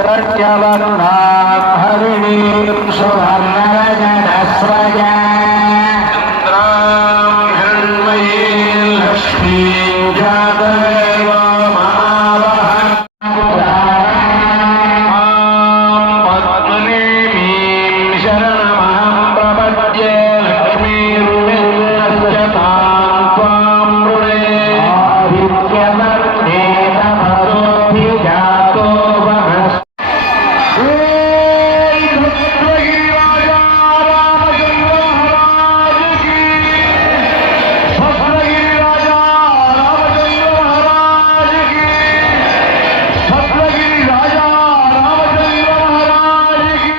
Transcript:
हिरण्यवर्णां हरिणीं सुवर्णरजनस्रजा Indira Hiranmayi लक्ष्मीं जातवेव